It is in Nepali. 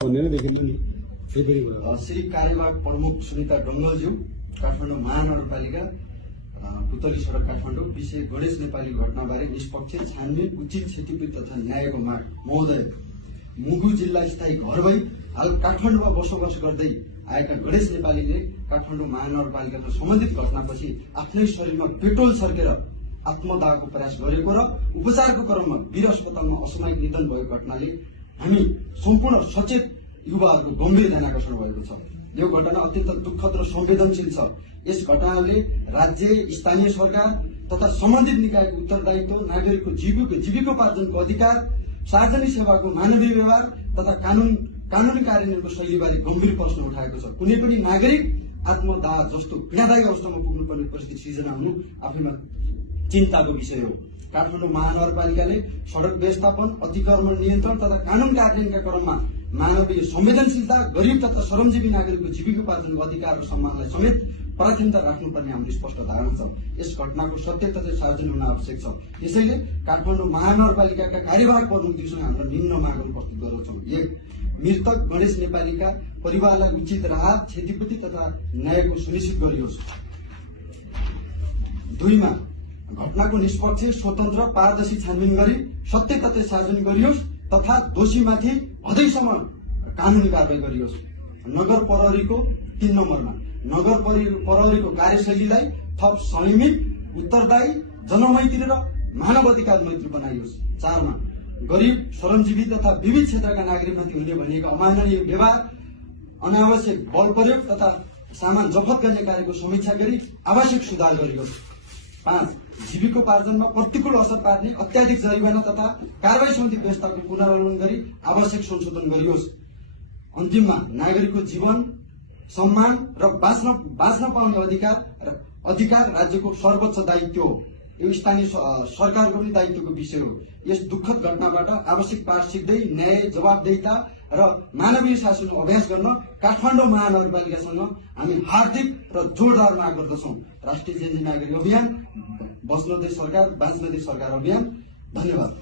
श्री कार्यवाहक प्रमुख सुनिता डंगलज्यू काठमाडौँ महानगरपालिका पुतली सडक काठमाडौँ विषय गणेश नेपाली घटनाबारे निष्पक्ष छानबिन उचित क्षतिपूर्ति तथा न्यायको माग महोदय मुगु जिल्ला स्थायी घर भई हाल काठमाडौँमा बसोबास गर्दै आएका गणेश नेपालीले काठमाडौँ महानगरपालिकाको सम्बन्धित घटनापछि आफ्नै शरीरमा पेट्रोल छर्केर आत्मदाहको प्रयास गरेको र उपचारको क्रममा वीर अस्पतालमा असामयिक निधन भएको घटनाले हामी सम्पूर्ण सचेत युवाहरूको गम्भीर ध्यान आकर्षण भएको छ। यो घटना अत्यन्त दुःखद र संवेदनशील छ। यस घटनाले राज्य स्थानीय सरकार तथा सम्बन्धित निकायको उत्तरदायित्व, नागरिकको जीविकोपार्जनको अधिकार, सार्वजनिक सेवाको मानवीय व्यवहार तथा कानूनी कार्यान्वयनको शैलीबारे गम्भीर प्रश्न उठाएको छ। कुनै पनि नागरिक आत्मदाह जस्तो पीडादायी अवस्थामा पुग्नुपर्ने परिस्थिति सृजना हुनु आफैमा चिन्ताको विषय हो। काठमाडौँ महानगरपालिकाले सडक व्यवस्थापन, अतिक्रमण नियन्त्रण तथा कानून कार्यान्वयनका क्रममा मानवीय संवेदनशीलता, गरीब तथा श्रमजीवी नागरिकको जीविकोपार्जनको अधिकार र सम्मानलाई समेत प्राथमिकता राख्नुपर्ने हाम्रो स्पष्ट धारणा छ। यस घटनाको सत्यता चाहिँ सार्वजनिक हुन आवश्यक छ। यसैले काठमाडौँ महानगरपालिकाका कार्यवाहक प्रमुखज्यूसँग हाम्रो निम्न मागहरू प्रस्तुत गर्दछौँ। 1. मृतक गणेश नेपालीका परिवारलाई उचित राहत, क्षतिपूर्ति तथा न्यायको सुनिश्चित गरियोस्। 2. घटनाको निष्पक्ष, स्वतन्त्र, पारदर्शी छानबिन गरी सत्य तथ्य सार्वजनिक गरियोस् तथा दोषीमाथि अझैसम्म कानूनी कारवाही गरियोस्। नगर प्रहरीको 3 नम्बरमा नगर प्रहरीको कार्यशैलीलाई थप संयमित, उत्तरदायी, जनमैत्री र मानव अधिकार मैत्री बनाइयोस्। 4. गरीब, श्रमजीवी तथा विविध क्षेत्रका नागरिकमाथि हुने भनिएको अमानवीय व्यवहार, अनावश्यक बल प्रयोग तथा सामान जफत गर्ने कार्यको समीक्षा गरी आवश्यक सुधार गरियोस्। 5. जीविकोपार्जनमा प्रतिकूल असर पार्ने अत्याधिक जरिवाना तथा कारवाही सम्बन्धी व्यवस्थाको पुनरावलोकन गरी आवश्यक संशोधन गरियोस्। अन्तिममा नागरिकको जीवन, सम्मान र बाँच्न पाउने अधिकार राज्यको सर्वोच्च दायित्व हो। यो स्थानीय सरकारको पनि दायित्वको विषय हो। यस दुःखद घटनाबाट आवश्यक पाठ सिक्दै न्याय, जवाबदेहिता र मानवीय शासनको अभ्यास गर्न काठमाडौँ महानगरपालिकासँग हामी हार्दिक र जोरदार माग गर्दछौँ। राष्ट्रिय जेनजी नागरिक अभियान, बस्न दे सरकार, बाँच्न दे सरकार अभियान। धन्यवाद।